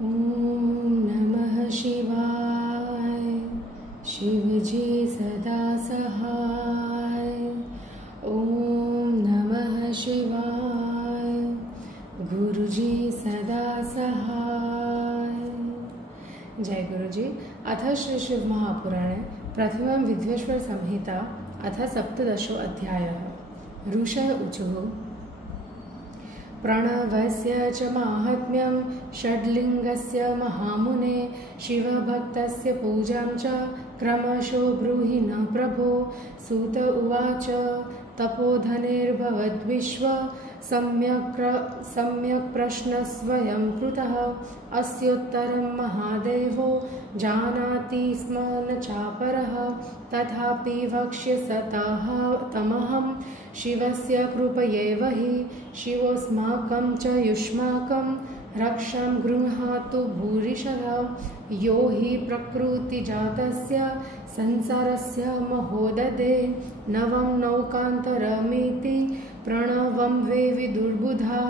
ॐ नमः शिवाय। शिवजी सदा सहाय। ॐ नमः शिवाय। गुरुजी सदा सहाय। जय गुरुजी। अथ श्री शिव महापुराणे प्रथमं विद्वेश्वर संहिता अथ सप्तदशो अध्यायः। ऋषय ऊचुः प्रणवस्य च माहात्म्यं षड्लिङ्गस्य महामुने शिवभक्तस्य पूजां च क्रमशो ब्रूहि न प्रभो। सूत उवाच तपोधनेर्भवद्विश्व सम्यक् प्रश्नस्वयं कृतः। अस्योत्तरं महादेवो जानाति स्म न चापरः। तथापि वक्ष्ये तमहं शिवस्य कृपयैव हि। शिवोऽस्माकं च युष्माकं रक्षां गृह्णातु भूरिशः। यो हि प्रकृतिजातस्य संसारस्य महोदधे। नवं नौकान्तरमिति प्रणवं वे विदुर्बुधा।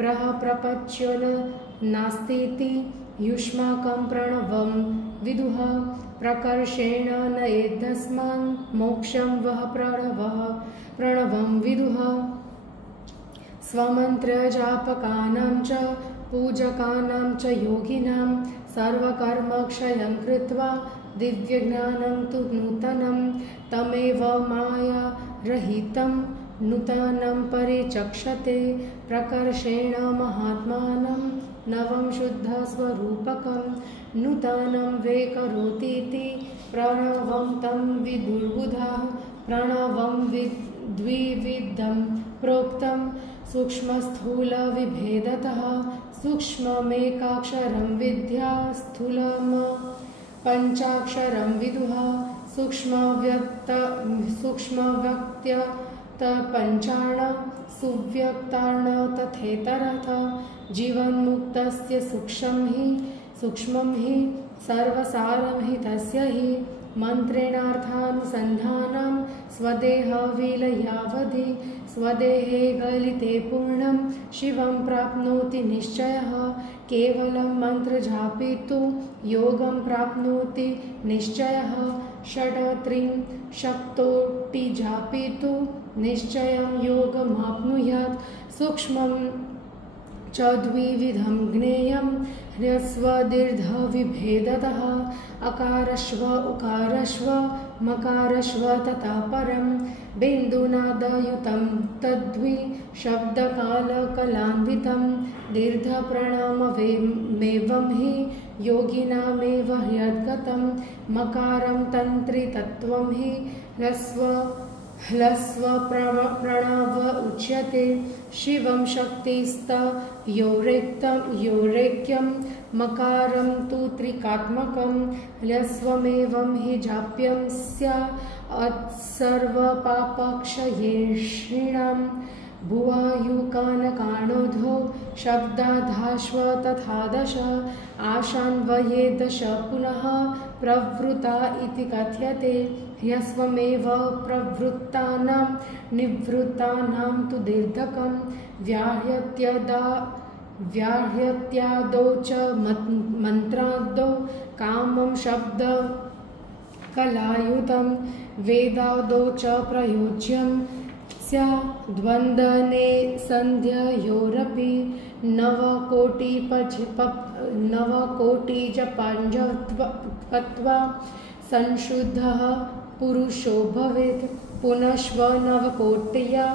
प्रपच्यो नास्तीति युष्माकं प्रणवं विदुः। प्रकर्षेण नयेदस्मान् मोक्षं वः प्रणवं विदुः। स्वमन्त्रजापकानां च पूजकानां च योगिनां सर्वकर्मक्षयं कृत्वा दिव्यज्ञानं तु नूतनं तमेव मायारहितं नूतनं परिचक्षते। प्रकर्षेण महात्मानं नवं शुद्धस्वरूपकं नूतनं वे करोतीति प्रणवं तं विदुर्बुधाः। प्रणवं द्विविधं प्रोक्तं सूक्ष्मस्थूलविभेदतः। सूक्ष्ममेकाक्षरं विद्या स्थूलं पञ्चाक्षरं विदुः। सूक्ष्मव्यक्त्यपञ्चाण सुव्यक्ताण तथेतरः। जीवन्मुक्तस्य सूक्ष्मं हि सर्वसारं हि तस्य हि। मन्त्रेणार्थानुसन्धानं स्वदेहविलयावधि। स्वदेहे गलिते पूर्णं शिवं प्राप्नोति निश्चयः। केवलं मन्त्रजापितु योगं प्राप्नोति निश्चयः। षट्त्रिंशत्कोटिजापितु निश्चयं योगमाप्नुयात्। सूक्ष्मं च द्विविधं ज्ञेयं ह्रस्वदीर्घविभेदतः। अकारश्व उकारश्व मकारश्व तथा परं बिन्दुनादयुतं तद्विशब्दकालकलान्वितं। दीर्घप्रणवमेवं हि योगिनामेव ह्यद्गतं। मकारं तन्त्रितत्वं हि ह्रस्वप्रणव उच्यते। शिवं शक्तिस्तयोरेक्यं मकारं तु त्रिकात्मकं। ह्रस्वमेवं हि जाप्यं स्यात् सर्वपापक्षयेषिणां। भुवायुकानकाणोधो शब्दाधाश्व तथा दश। आशान्वये दश पुनः प्रवृत्ता इति कथ्यते। ह्रस्वमेव प्रवृत्तानां निवृत्तानां तु दीर्घकं। व्याह्यत्यादौ च मन्त्रादौ कामं शब्दकलायुतं। वेदादौ च प्रयोज्यं स्याद्वन्दने सन्ध्ययोरपि। नवकोटिजपाञ्जप्त्वा संशुद्धः पुरुषो भवेत्। पुनश्व नवकोट्या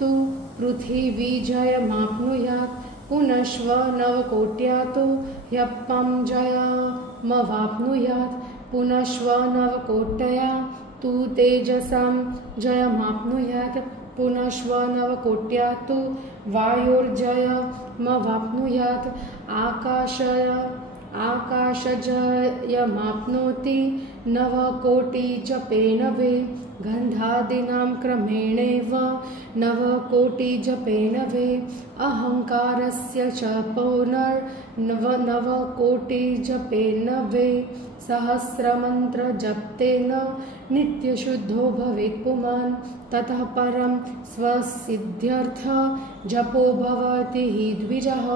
तु पृथिवीजयमाप्नुयात्। पुनश्व नवकोट्या तु ह्यप्पं जयमवाप्नुयात्। पुनश्व नवकोट्या तु तेजसां जयमाप्नुयात्। पुनश्व नवकोट्या तु वायोर्जयमवाप्नुयात्। आकाशजयमाप्नोति नवकोटिजपेन वे। गन्धादीनां क्रमेणैव नवकोटिजपेन वे। अहङ्कारस्य च पुनर्नवकोटिजपेन वे। सहस्रमन्त्रजप्तेन नित्यशुद्धो भवेत् पुमान्। ततः परं स्वसिद्ध्यर्थ जपो भवति हि द्विजः।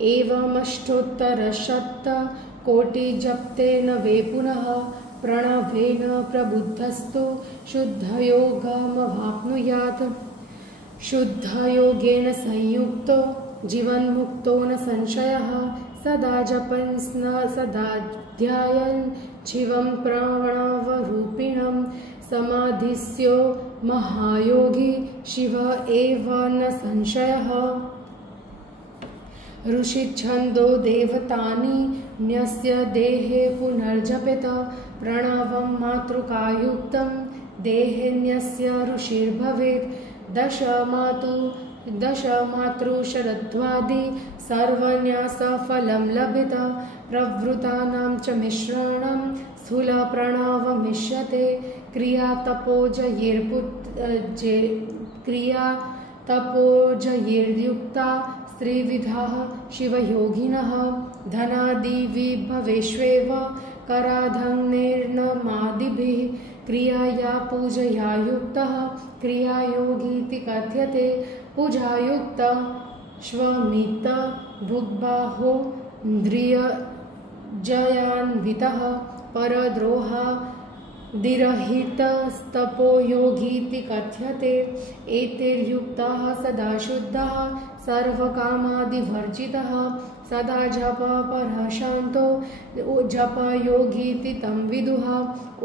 एवमष्टोत्तरशतकोटिजप्तेन वे पुनः प्रणवेन प्रबुद्धस्तु शुद्धयोगमवाप्नुयात्। शुद्धयोगेन संयुक्तो जीवन्मुक्तो न संशयः। सदा जपन् सदा ध्यायन् शिवं प्रणवरूपिणं समाधिस्यो महायोगी शिव एव न संशयः। ऋषिच्छन्दो देवतानि न्यस्य देहे पुनर्जपेत प्रणवं मातृकायुक्तं देहे न्यस्य ऋषिर्भवेत्। दश मातृशरद्वादि सर्वन्यासफलं लभेत प्रवृत्तानां च मिश्रणं स्थूलप्रणवमिष्यते। क्रियातपोजयैर्युक्ता त्रिविधाः शिवयोगिनः धनादिविभवेष्वेव कराधनेर्नमादिभिः क्रियाया पूजया युक्तः क्रियायोगीति कथ्यते। पूजायुक्तः श्वमित भुग्बाहो इन्द्रियजयान्वितः परद्रोहादिरहितस्तपोयोगीति कथ्यते। एतैर्युक्तः सदा शुद्धः सर्वकामादिवर्जितः सदा जपपरशान्तो जपयोगीति तं विदुः।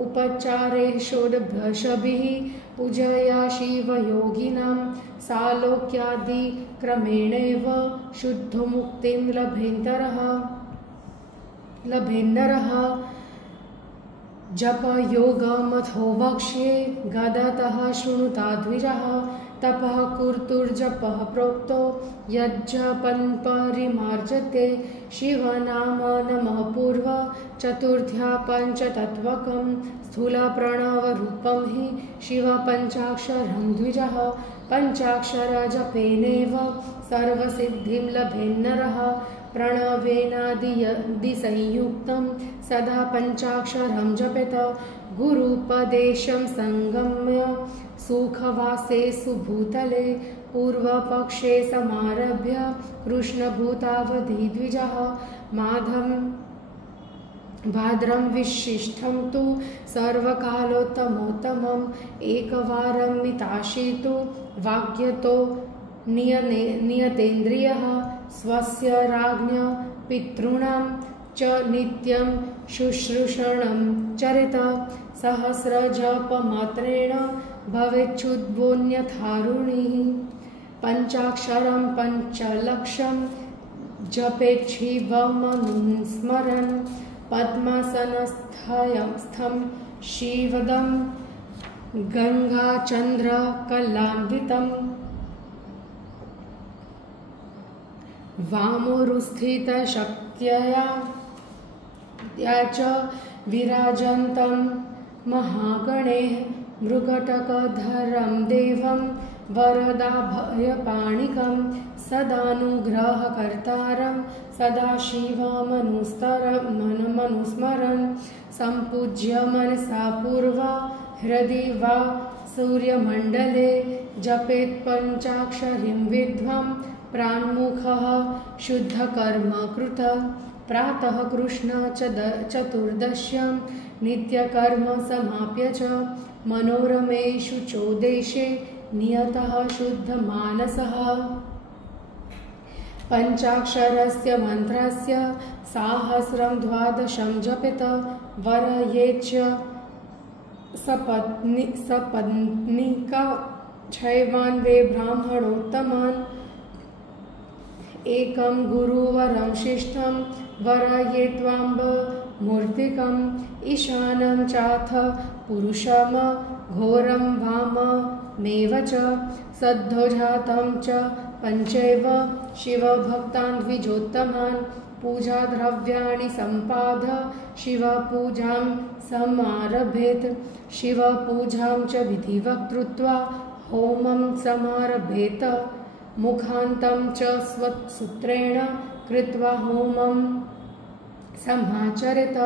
उपचारे षोडशभिः पूजया शिवयोगिनां सालोक्यादिक्रमेणैव शुद्धमुक्तिं लभेन्नरः। जपयोगमथो वक्ष्ये गदतः शृणुताद्विजः। तपः कर्तुर्जपः प्रोक्तो यज्जपन् परिमार्जते। शिवनाम नमः पूर्व चतुर्थ्या पञ्चतत्त्वकं स्थूलप्रणवरूपं हि शिवपञ्चाक्षरं द्विजः। पञ्चाक्षरजपेनेव सर्वसिद्धिं लभेन्नरः। प्रणवेनादिसंयुक्तं सदा पञ्चाक्षरं जपेत। गुरुपदेशं संगम्य सुखवासे सुभूतले पूर्वपक्षे समारभ्य कृष्णभूतावधि द्विजः। भाद्रं विशिष्टं तु सर्वकालोत्तमोत्तमम् एकवारं मिताशितु वाग्यतो नियतेन्द्रियः। स्वस्य राज्ञ पितॄणां च नित्यं शुश्रूषणं चरेत। सहस्रजपमात्रेण भवेच्छुद्धोऽन्यथारुणिः। पञ्चाक्षरं पञ्चलक्षं जपेत् शिवमनुस्मरन् पद्मासनस्थं शिवदं गङ्गाचन्द्रकलान्वितं। वामोरुस्थितशक्त्या च विराजन्तं महागणैः मृगटकधरं देवं वरदाभयपाणिकं सदानुग्रहकर्तारं सदाशिवमनुस्मरन् सम्पूज्य मनसा पूर्वा हृदि वा सूर्यमण्डले जपेत् पञ्चाक्षरीं विद्वान् प्राङ्मुखः शुद्धकर्मकृत। प्रातः कृष्ण चतुर्दश्यां नित्यकर्म समाप्य च मनोरमेषु चोदेशे नियतः शुद्धमानसः। पञ्चाक्षरस्य मन्त्रस्य साहस्रं 12 जपेत। वरयेच्च सपत्निका छैवान् वे ब्राह्मणोत्तमान्। एकं गुरुवरं शिष्टं वरये त्वाम्ब मूर्तिकम्। ईशानं चाथ पुरुषं घोरं वाममेव च सद्धोजातं च पञ्चैव शिवभक्तान् द्विजोत्तमान्। पूजाद्रव्याणि सम्पाद्य शिवपूजां समारभेत्। शिवपूजां च विधिवत् कृत्वा होमं समारभेत। मुखान्तं च स्वसूत्रेण कृत्वा होमं समाचरेत।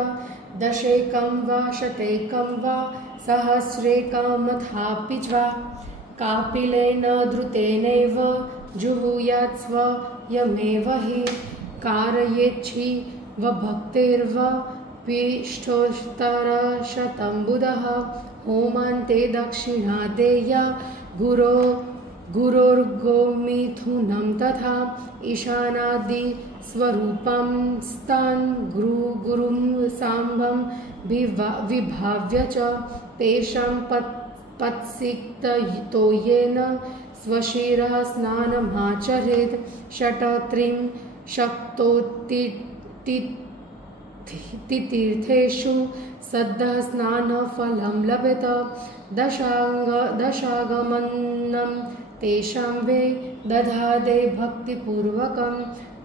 दशैकं वा शतैकं वा सहस्रैकमथापि च कापिलेन धृतेनैव जुहुयात् स्वयमेव हि। कारयेच्छि वभक्तिर्व पिष्ठोत्तरशतम्बुधः होमान्ते दक्षिणा देया गुरोर्गोमिथुनं तथा ईशानादि स्वरूपं स्तान् गुरुं साम्बं विभाव्य च तेषां पत्सिक्तयेन स्वशिरः स्नानमाचरेत् षट्त्रिंशत्तीर्थेषु सद्यः स्नानफलं लभेत दशागमनं तेषां वे दधादे भक्तिपूर्वकं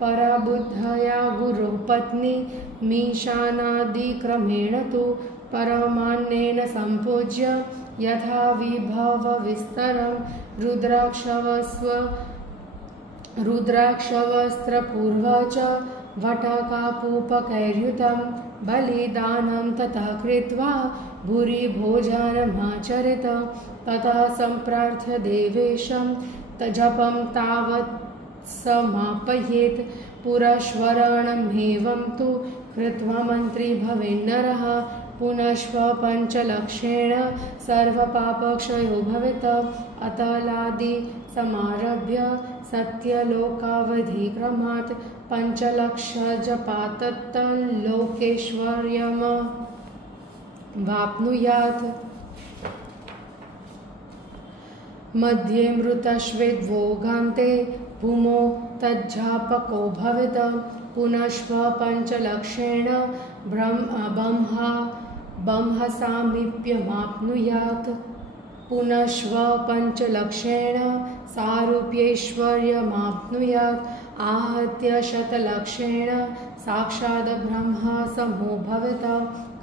पराबुद्धया गुरोः पत्नी मीशानादिक्रमेण तु परमान्नेन सम्पूज्य यथा विभवविस्तरं रुद्राक्षवस्त्रपूर्व च वटकापूपकैर्युतं बलिदानं तथा कृत्वा भूरिभोजनमाचरेत ततः सम्प्रार्थ्य देवेशं जपं तावत् समापयेत् पुरस्वरणमेवं तु कृत्वा मन्त्री भवेन्नरः पुनश्च पञ्चलक्षेण सर्वपापक्षयो भवेत् अतलादि समारभ्य सत्यलोकावधिक्रमात् पञ्चलक्षजपातत्तल्लोकेश्वर्यमवाप्नुयात् मध्ये मृतश्वेद्वोगान्ते भूमौ तज्जापको भवेत् पुनश्च पञ्चलक्षेण ब्रह्मसामीप्यमाप्नुयात् पुनश्च पञ्चलक्षेण सारूप्यैश्वर्यमाप्नुयात् आहत्य शतलक्षेण साक्षात् ब्रह्म समो भवेत्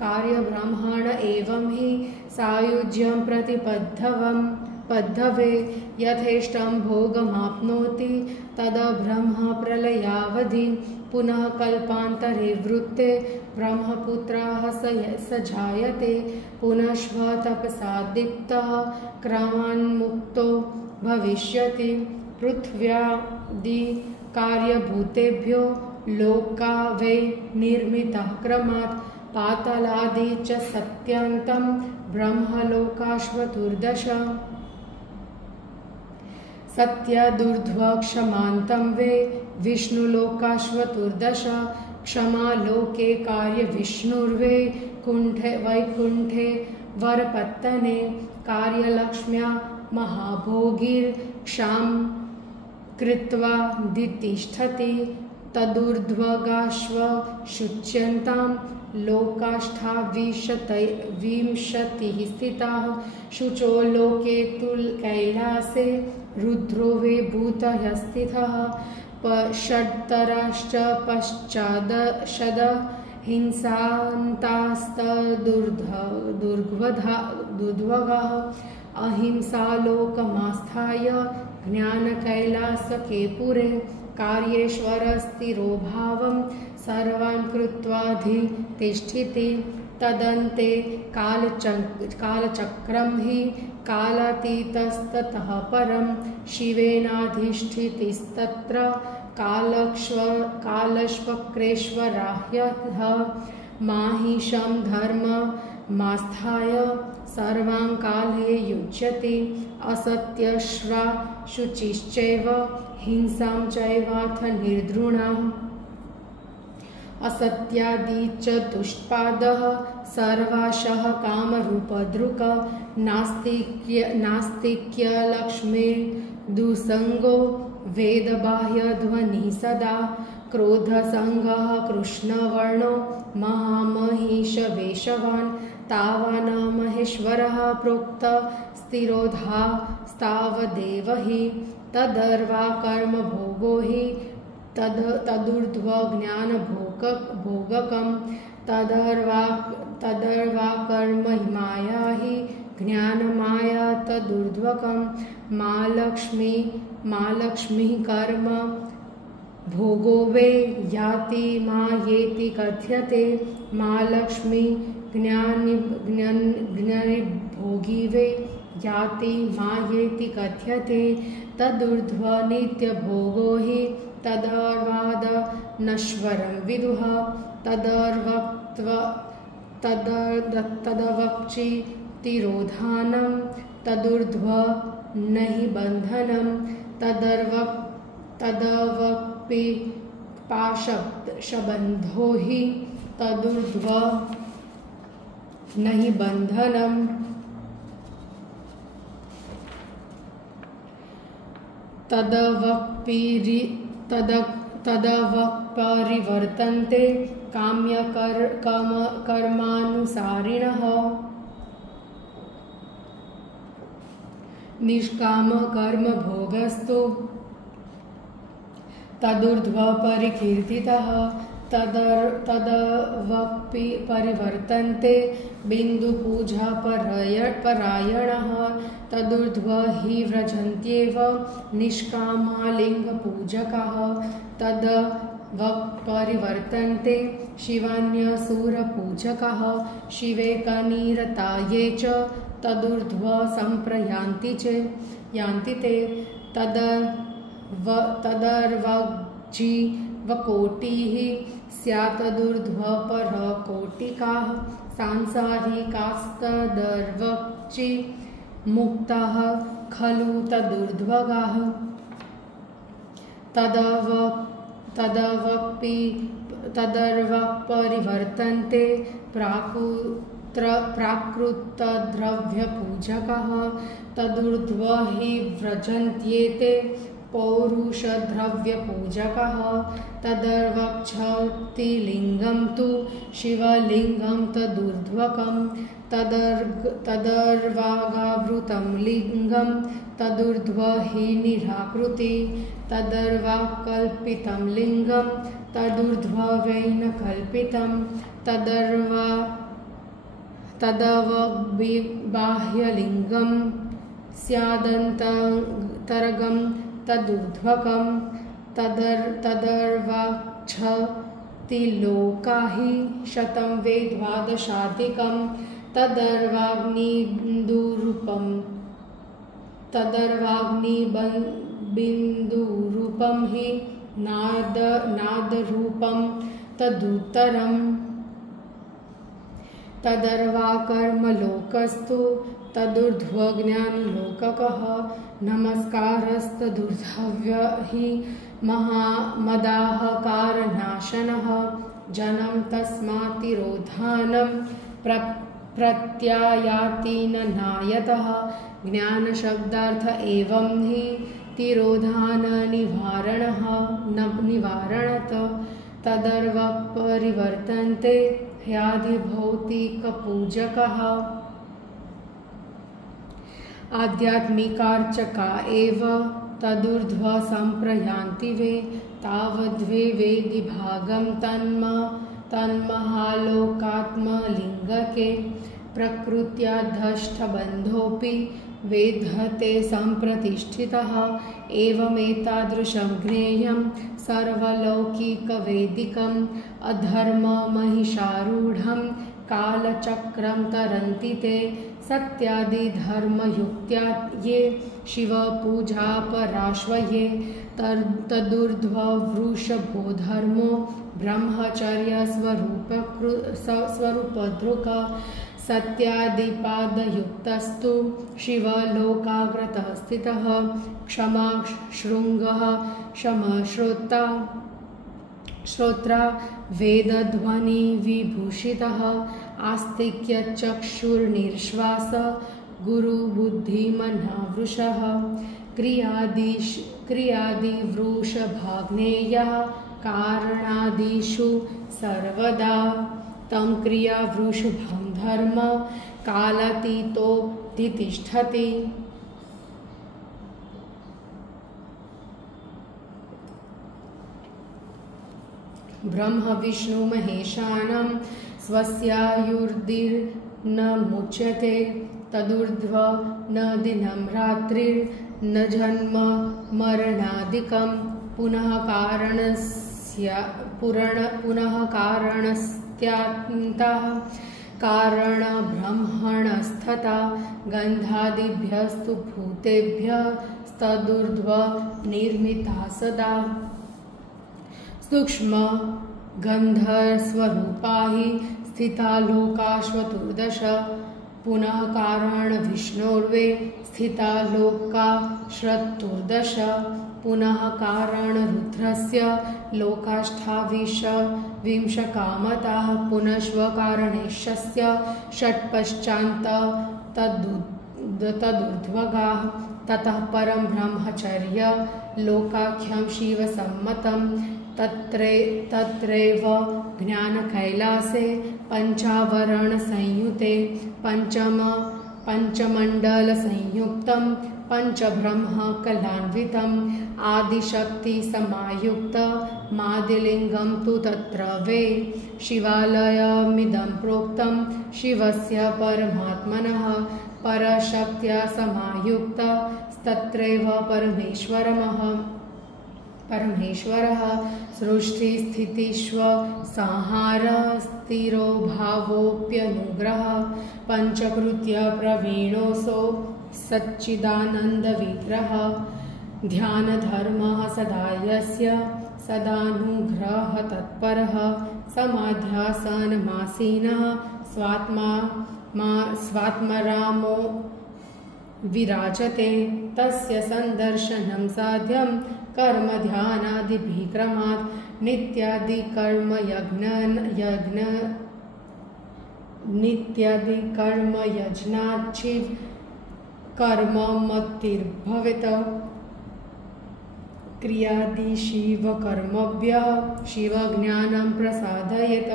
कार्यब्रह्मण एवं हि सायुज्यं प्रतिपद्धवे यथेष्टं भोगमाप्नोति तद ब्रह्म प्रलयावधि पुनः कल्पान्तरे वृत्ते ब्रह्मपुत्रः स जायते पुनश्च तपसा दीप्तः क्रमान्मुक्तो भविष्यति पृथ्व्यादि कार्यभूतेभ्यो लोका वै निर्मितः क्रमात् पातालादि च सत्यान्तं ब्रह्मलोकाश्वतुर्दश सत्यादूर्ध्वक्षमान्तं वे विष्णुलोकाश्वतुर्दश क्षमालोके कार्यविष्णुर्वे वैकुण्ठे वरपत्तने कार्यलक्ष्म्या महाभोगिर्क्षां कृत्वा दितिष्ठति तदूर्ध्वगाश्व शुच्यन्तां लोकाष्टाविंशतिः स्थिताः शुचो लोके कैलासे रुद्रो वे भूतः स्थितः षड्तराश्च पश्चादशद हिंसान्तास्तदुर्ध्वगः अहिंसालोकमास्थाय ज्ञानकैलासके पुरे कार्येश्वरस्थिरो भावं सर्वान् कृत्वाधितिष्ठति तदन्ते कालचक्रं हि कालातीतस्ततः परं शिवेनाधिष्ठितिस्तत्र कालश्वक्रेश्वराह्यः माहिषं धर्ममास्थाय सर्वां काले युज्यति असत्यश्वा शुचिश्चैव हिंसां चैवाथ निर्धृणाम् असत्यादि च दुष्पादः सर्वाशः कामरूपदृक् नास्तिक्यलक्ष्मीर्दुसङ्गो वेदबाह्यध्वनिः सदा क्रोधसङ्गः कृष्णवर्णो महामहिषवेषवान् तावान् महेश्वरः प्रोक्त स्थिरोधा स्तावदेव हि तदर्वाकर्मभोगो हि तदूर्ध्वज्ञानभोगकं तदर्वाकर्ममाया हि ज्ञानमाया तदूर्ध्वकं मालक्ष्मी कर्म भोगो वे याति मायेति कथ्यते मालक्ष्मी ज्ञानिभोगी वे याति मायेति कथ्यते तदूर्ध्व नित्यभोगो हि तदर्वाद नश्वरं विदुः तदवक्चि तिरोधानं तदूर्ध्व नहि बन्धनं तदवक्पि पाशबन्धो हि तदूर्ध्व नहि बन्धनं तदवक्परिवर्तन्ते काम्यकर्मानुसारिणः निष्कामकर्मभोगस्तु तदूर्ध्व परिकीर्तितः तदवक्पि परिवर्तन्ते बिन्दुपूजापरायणः तदूर्ध्व हि व्रजन्त्येव निष्कामालिङ्गपूजकाः तदवक्परिवर्तन्ते शिवान्यसूरपूजकाः शिवेकनिरता ये च तदूर्ध्व सम्प्रयान्ति ते तदर्वजीवकोटिः स्यात्तदूर्ध्वपरकोटिकाः सांसारिकास्तदर्वचि मुक्ताः खलु तदूर्ध्वगाः तदर्वपरिवर्तन्ते प्राकृतद्रव्यपूजकाः तदूर्ध्व हि व्रजन्त्येते पौरुषद्रव्यपूजकाः तदर्वक्षतिलिङ्गं तु शिवलिङ्गं तदूर्ध्वकं तदर्वागावृतं लिङ्गं तदूर्ध्व हि निराकृति तदर्वाकल्पितं लिङ्गं तदूर्ध्व वै न कल्पितं तदवबाह्यलिङ्गं स्यादन्तरगं तदूर्ध्वकं तदर्वाक्षतिलोका हि शतं वै द्वादशाधिकं तदर्वाग्निबिन्दुरूपं हि नादरूपं तदुत्तरम् तदर्वाकर्मलोकस्तु तदूर्ध्वज्ञानलोककः नमस्कारस्तदूर्ध्व हि मदाहकारनाशनः जनं तस्मात्तिरोधानं प्रत्यायाति न नायतः ज्ञानशब्दार्थ एवं हि तिरोधाननिवारणः न निवारणत तदर्वपरिवर्तन्ते ह्यादिभौतिकपूजकाः आध्यात्मिकार्चका एव तदूर्ध्व सम्प्रयान्ति वे तावद्वे वेदि भागं तन्महालोकात्मलिङ्गके प्रकृत्याधष्टबन्धोऽपि वेद्धते सम्प्रतिष्ठितः एवमेतादृशं ज्ञेयं सर्वलौकिकवैदिकम् अधर्ममहिषारूढं कालचक्रं तरन्ति ते सत्यादिधर्मयुक्त्या ये शिवपूजापराश्वये तदूर्ध्व वृषभो धर्मो ब्रह्मचर्यस्वरूपधृक सत्यादिपादयुक्तस्तु शिवलोकाग्रतः स्थितः क्षमा शृङ्गः श्रोत्रा वेदध्वनिविभूषितः आस्तिक्यचक्षुर्निश्वास गुरुबुद्धिमनावृषः क्रियादिवृषभाग्नेयः कारणादिषु सर्वदा तं क्रियावृषभं धर्म कालातीतोऽधितिष्ठति ब्रह्म विष्णु महेशानां स्वस्यायुर्दिर्न मुच्यते तदूर्ध्व न दिनं रात्रिर्न जन्म मरणादिकं पुनः कारणस्त्यान्तः कारणब्रह्मणस्तथा गन्धादिभ्यस्तु भूतेभ्यस्तदूर्ध्व निर्मिता सदा सूक्ष्म गंधस्वरूपा हि स्थिता लोकाश्वतुर्दश पुनः कारण विष्णोर्वे स्थिता लोका श्रतुर्दश पुनः कारण रुद्रस्य लोकाष्ठाविंशकामताः पुनश्व कारणेशस्य षट्पश्चान्त तदुर्ध्वगाः ततः परं ब्रह्मचर्य लोकाख्यं शिवसम्मतं तत्रैव ज्ञानकैलासे पंचावरणसंयुते पंचमण्डलसंयुक्तं पंचब्रह्म कलान्वितम् आदिशक्तिसमायुक्तमादिलिङ्गं तु तत्र वै शिवालयमिदं प्रोक्तं शिवस्य परमात्मनः परशक्त्या समायुक्तस्तत्रैव परमेश्वरः सृष्टिस्थितिस्वसंहारः स्थिरो भावोऽप्यनुग्रहः पंचकृत्य प्रवीणोऽसौ सच्चिदानन्दविग्रहः ध्यानधर्मः सदा यस्य सदानुग्रहतत्परः समाध्यासनमासीनः स्वात्मरामो विराजते तस्य संदर्शनं साध्यं कर्मध्यानादिभिः क्रमात् नित्यादिकर्मयज्ञाच्छिव कर्ममतिर्भवेत् क्रियादिशिवकर्मभ्यः शिवज्ञानं प्रसादयेत्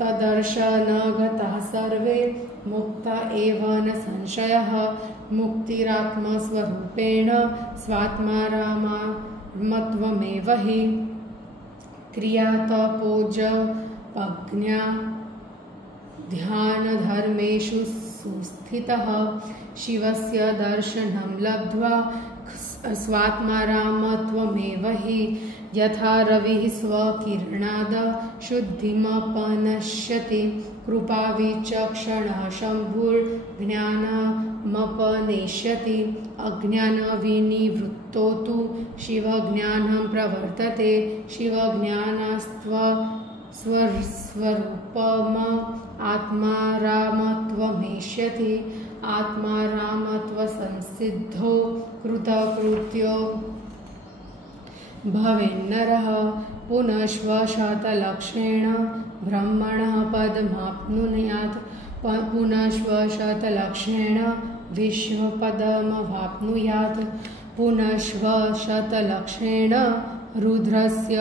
तदर्शनगताः सर्वे मुक्ता एव न संशयः मुक्तिरात्मस्वरूपेण स्वात्मारामत्वमेव हि क्रियातपोजपज्ञा ध्यानधर्मेषु सुस्थितः शिवस्य दर्शनं लब्ध्वा स्वात्मारामत्वमेव हि यथा रविः स्वकिरणाद् शुद्धिमपनश्यति कृपाविचक्षणः शम्भुर्ज्ञानमपनेष्यति अज्ञानविनिवृत्तो तु शिवज्ञानं प्रवर्तते शिवज्ञानस्वरूपम् आत्मारामत्वमेष्यति आत्मारामत्वसंसिद्धो कृतकृत्यो भवेन्नरः पुनश्वशतलक्षेण ब्रह्मणः पदमाप्नुयात् पुनश्वशतलक्षेण विश्वपदमवाप्नुयात् पुनश्वशतलक्षेण रुद्रस्य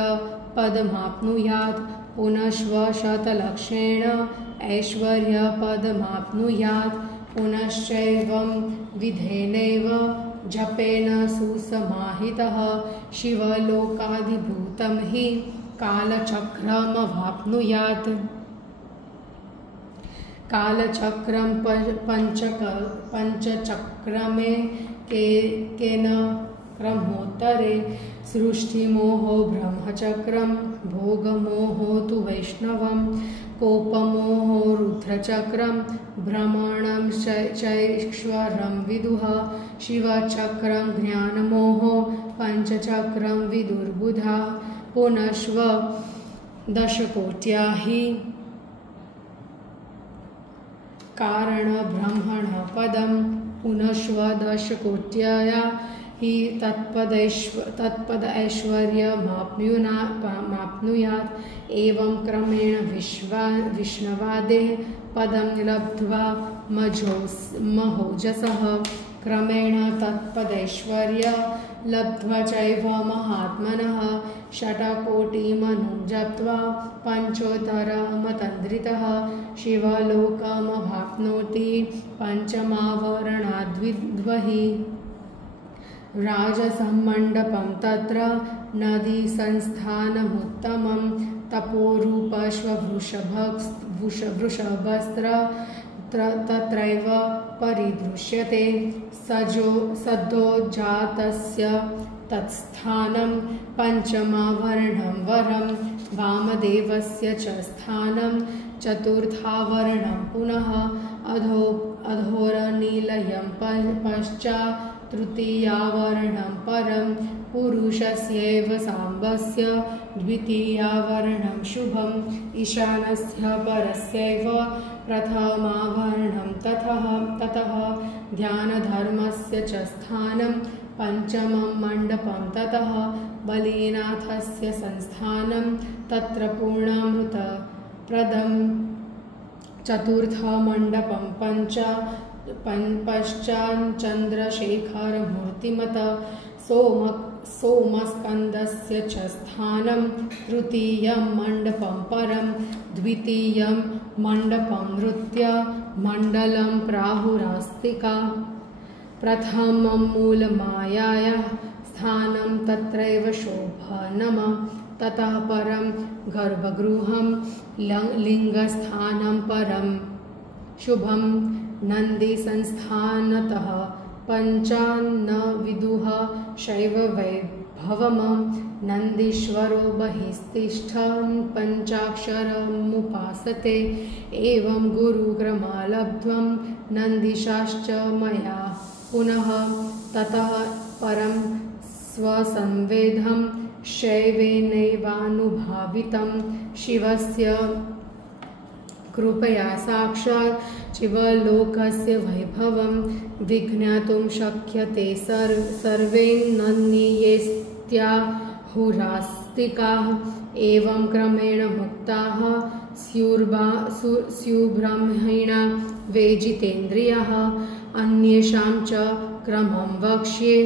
पदमाप्नुयात् पुनश्वशतलक्षेण ऐश्वर्यपदमाप्नुयात् पुनश्चैवं विधेनैव जपेन सुसमाहितः शिवलोकाधिभूतं हि कालचक्रमवाप्नुयात् कालचक्रं पंचचक्रमे केन क्रमोत्तरे सृष्टिमोहो ब्रह्मचक्रं भोगमोहो तु वैष्णवं कोपमोहो रुद्रचक्रं भ्रमणं चैश्वरं विदुः शिवचक्रं ज्ञानमोहो पंचचक्रं विदुर्बुधा पुनश्व दशकोट्या हि कारणब्रह्मणपदं पुनश्व दशकोट्या हि तत्पदैश्वर्यमाप्नुयात् एवं क्रमेण विष्णवादेः पदं लब्ध्वा महोजसः क्रमेण तत्पदैश्वर्य लब्ध्वा चैव महात्मनः षट्कोटिमनुजप्त्वा पंचोत्तरमतन्द्रितः शिवलोकमवाप्नोति पंचमावरणाद्विद्वहि राजसमण्डपं तत्र नदीसंस्थानमुत्तमं तपोरूपश्ववृषभस्त्र तत्रैव परिदृश्यते सद्योजातस्य तत्स्थानं पंचमावरणं वरं वामदेवस्य च स्थानं चतुर्थावरणं पुनः अधोरनिलयं पश्चात् तृतीयावरणं परं पुरुषस्यैव साम्बस्य द्वितीयावर्णं शुभम् ईशानस्य परस्यैव प्रथमावर्णं ततः ध्यानधर्मस्य च स्थानं पञ्चमं मण्डपं ततः बलीनाथस्य संस्थानं तत्र पूर्णामृतप्रदं चतुर्थमण्डपं पश्चाच्चन्द्रशेखरमूर्तिमत सोमस्कन्दस्य च स्थानं तृतीयं मण्डपं परं द्वितीयं मण्डपं नृत्यमण्डलं प्राहुरास्तिका प्रथमं मूलमायायाः स्थानं तत्रैव शोभनम् ततः परं गर्भगृहं लिङ्गस्थानं परं शुभं नन्दीसंस्थानतः पञ्चान्न विदुः शैववैभवम् नन्दीश्वरो बहिस्तिष्ठन् पञ्चाक्षरमुपासते एवं गुरुक्रमालब्ध्वं नन्दीशाश्च मया पुनः ततः परं स्वसंवेदं शैवेनैवानुभावितं शिवस्य कृपया साक्षात् शिवलोकस्य वैभवं विज्ञातुं शक्यते सर्वैर्नन्दियेत्याहुरास्तिकाः एवं क्रमेण मुक्ताः स्युर्ब्रह्मेण वेजितेन्द्रियः अन्येषां च क्रमं वक्ष्ये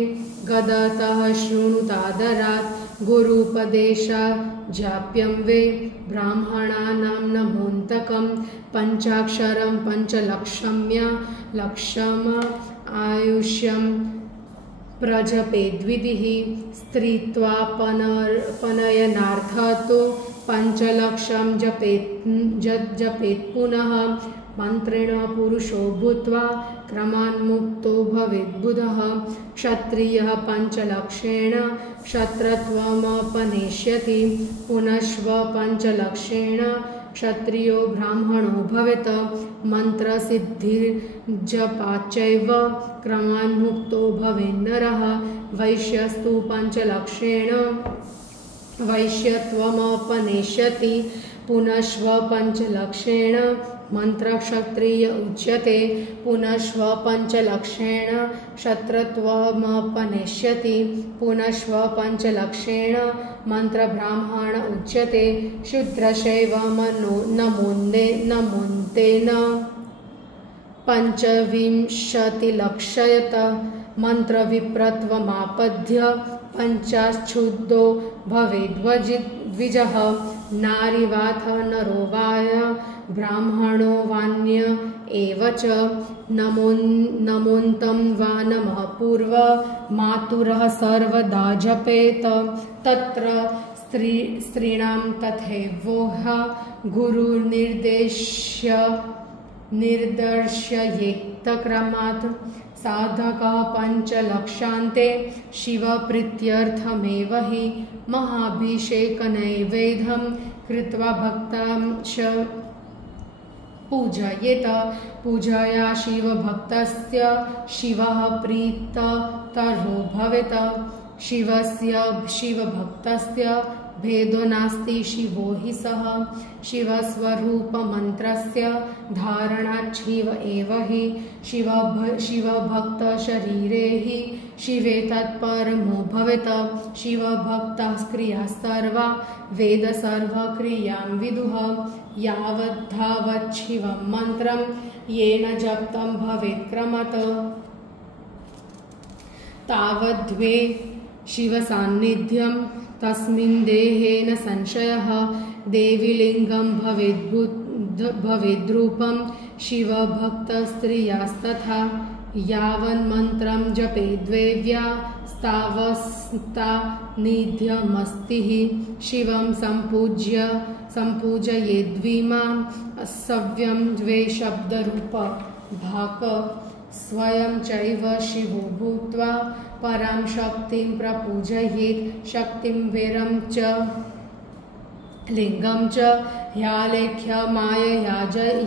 गदतः शृणुतादरात् गुरूपदेशाज्जाप्यं वे ब्राह्मणानां नमोऽन्तकं पञ्चाक्षरं पञ्चलक्षम् आयुष्यं प्रजपेद्विधिः स्त्रीत्वापनयनार्थतो पञ्चलक्षं जपेत् पुनः मन्त्रेण पुरुषो भूत्वा क्रमान्मुक्तो भवेद्बुधः क्षत्रियः पञ्चलक्षेण क्षत्रत्वमपनेष्यति पुनश्व पञ्चलक्षेण क्षत्रियो ब्राह्मणो भवेत् मन्त्रसिद्धिर्जपाच्चैव क्रमान्मुक्तो भवेन्नरः वैश्यस्तु पञ्चलक्षेण वैश्यत्वमपनेष्यति पुनश्व पञ्चलक्षेण मन्त्रक्षत्रिय उच्यते पुनश्व पञ्चलक्षेण क्षत्रत्वमपनेष्यति पुनश्व पञ्चलक्षेण मन्त्रब्राह्मण उच्यते शूद्रशैव नमोन्तेन पञ्चविंशतिलक्षयत मन्त्रविप्रत्वमापद्य पञ्चाच्छुद्धो भवेद्विजः नारीवाथ नरो वाय ब्राह्मणो वान्य एव च नमोन्तं वा नमः पूर्व मातुरः सर्वदा जपेत तत्र स्त्रीणां तथैवोह गुरुर्निर्देश्येक्तक्रमात् साधकः पञ्चलक्षान्ते शिवप्रीत्यर्थमेव हि महाभिषेकनैवेद्यं कृत्वा भक्तांश पूजयेत पूजया शिवभक्तस्य शिवः प्रीततरो भवेत् शिवभक्तस्य भेदो नास्ति शिवो हि सः शिवस्वरूपमन्त्रस्य धारणाच्छिव एव हि शिवभक्तशरीरे हि शिवे तत्परमो भवेत् शिवभक्ताः क्रियाः सर्वा वेद सर्वक्रियां विदुः यावद्धावच्छिवं मन्त्रं येन जप्तं भवेत् क्रमत् तावद्वे शिवसान्निध्यं तस्मिन् देहेन संशयः देवीलिङ्गं भवेद्रूपं शिवभक्तस्त्रियास्तथा यावन्मन्त्रं जपेद्वेव्या तावस्तान्निध्यमस्ति शिवं सम्पूजयेद्विमां सव्यं द्वे शब्दरूप भाक स्वयं चैव शिवो भूत्वा परां शक्तिं प्रपूजयेत् शक्तिं वीरं च लिंगं च ह्यालेख्यमायया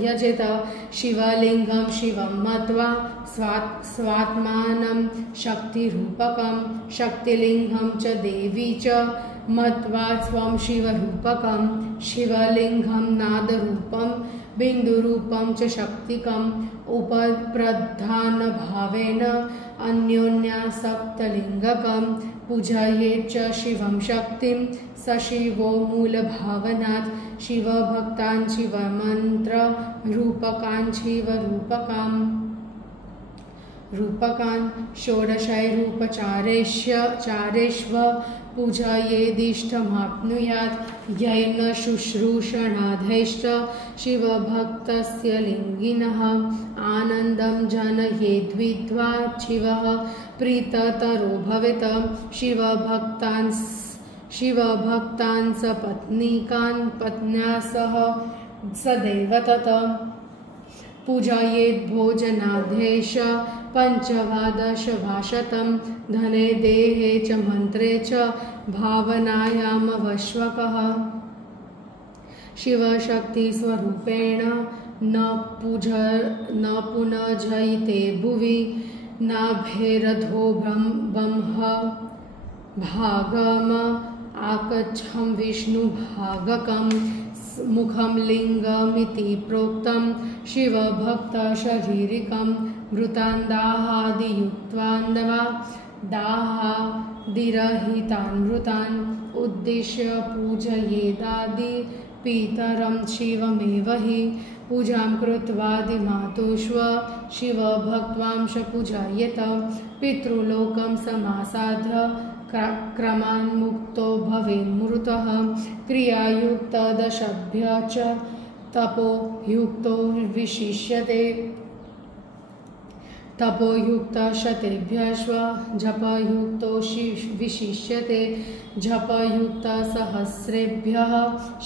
यजेत शिवलिंगं शिवं मत्वा स्वात्मानं शक्तिरूपकं शक्तिलिंगं च देवी च मत्वा स्वं शिवरूपकं शिवलिंगं नादरूपं बिन्दुरूपं च शक्तिकम् उपप्रधानभावेन अन्योन्यासक्तलिङ्गकं पूजयेत् च शिवं शक्तिं स शिवो मूलभावनात् शिवभक्तान् शिवमन्त्ररूपकान् शिवरूपकान् षोडशैरूपचारेष्व पूजयेदिष्टमाप्नुयात् येन शुश्रूषणाधैश्च शिवभक्तस्य लिङ्गिनः आनन्दं जनयेद्विद्वा शिवः प्रीततरो भवेत् शिवभक्तान् सपत्नीकान् पत्न्या सह सदैव तत् पूजयेत् भोजनाधेश पञ्चवादशभाशतं धने देहे च मन्त्रे च भावनायामवश्यकः शिवशक्तिस्वरूपेण न पुनजयिते भुवि नाभेरधो ब्रह्म भागम आकच्छं विष्णुभागकं मुखं लिङ्गमिति प्रोक्तं शिवभक्तशरीरिकं मृतान् दाहादियुक्त्वा दाहादिरहितान् मृतान् उद्दिश्य पूजयेदादिपितरं शिवमेव हि पूजां कृत्वादिमातुष्व शिवभक्त्वांश पूजयेत पितृलोकं समासाद्य क्रमान्मुक्तो भवेन्मृतः क्रियायुक्तदशभ्य च तपोयुक्तो विशिष्यते तपोयुक्तशतेभ्यश्व जपयुक्तो विशिष्यते जपयुक्तसहस्रेभ्यः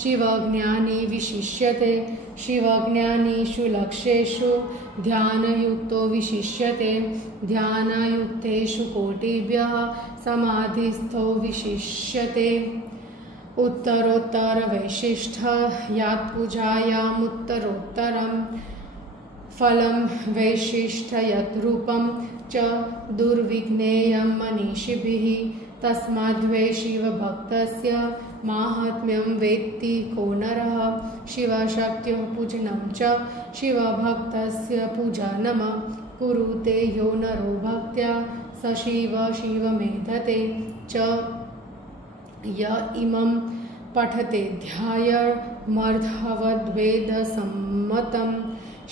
शिवज्ञानी विशिष्यते शिवज्ञानीषु लक्षेषु ध्यानयुक्तो विशिष्यते ध्यानयुक्तेषु कोटिभ्यः समाधिस्थो विशिष्यते उत्तरोत्तरवैशिष्ट्यात्पूजायामुत्तरोत्तरं फलं वैशिष्ट्यरूपं च दुर्विज्ञेयं मनीषिभिः तस्माद्वै शिवभक्तस्य माहात्म्यं वेत्ति को नरः शिवशक्त्योः पूजनं च शिवभक्तस्य पूजनं कुरुते यो नरो भक्त्या स शिवमेधते च य इमं पठते ध्यायमर्धवद्वेदसम्मतं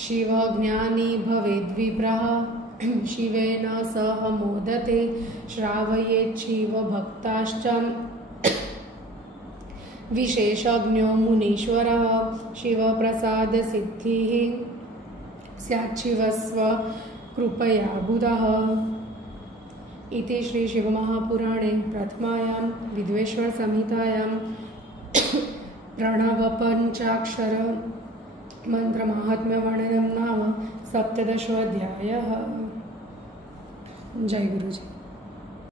शिवज्ञानी भवेद्विप्रः शिवेन सह मोदते श्रावयेत् शिवभक्ताश्च विशेषज्ञो मुनीश्वरः शिवप्रसादसिद्धिः स्याच्छिवस्व कृपया बुधः इति श्री शिवमहापुराणे प्रथमायां विद्वेश्वरसंहितायां प्रणवपञ्चाक्षर मंत्रमाहात्म्यवर्णनं नाम 17 अध्यायः। जय गुरुजी।